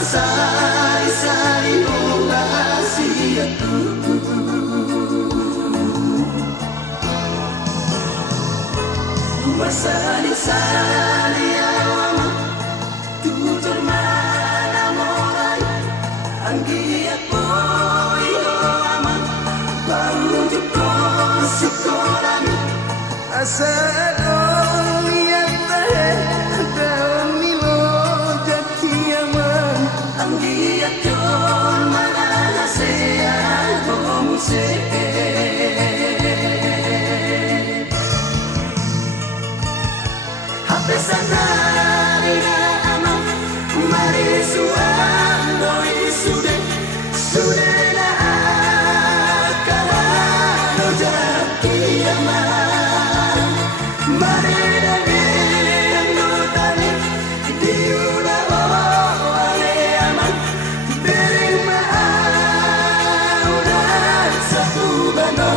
Sari-sari olasiaku Masari-sari awama Tutur mana morai Anggi aku iyo ama Baru juko sikorami Asado lihat tahe Daun nilo jati aman Anggi aku mana hasea Gomuse Sanari ama mari suando isude sude na akaro jati ama mari dani anutani diuna ale ama terima udah satu bano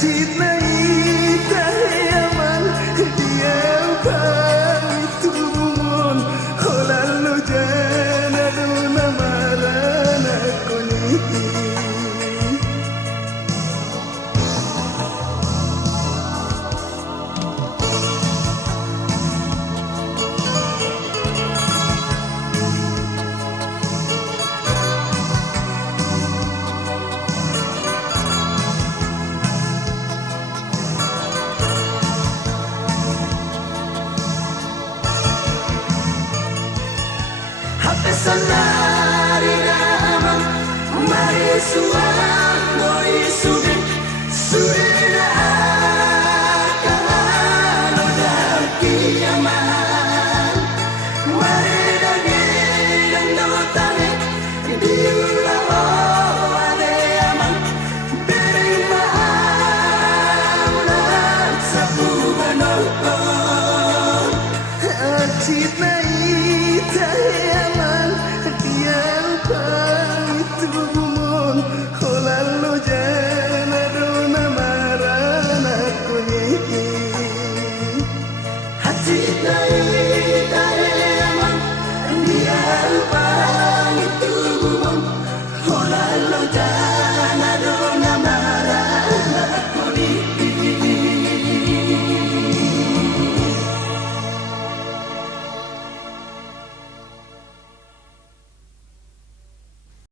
cinta Sanari nama mari suara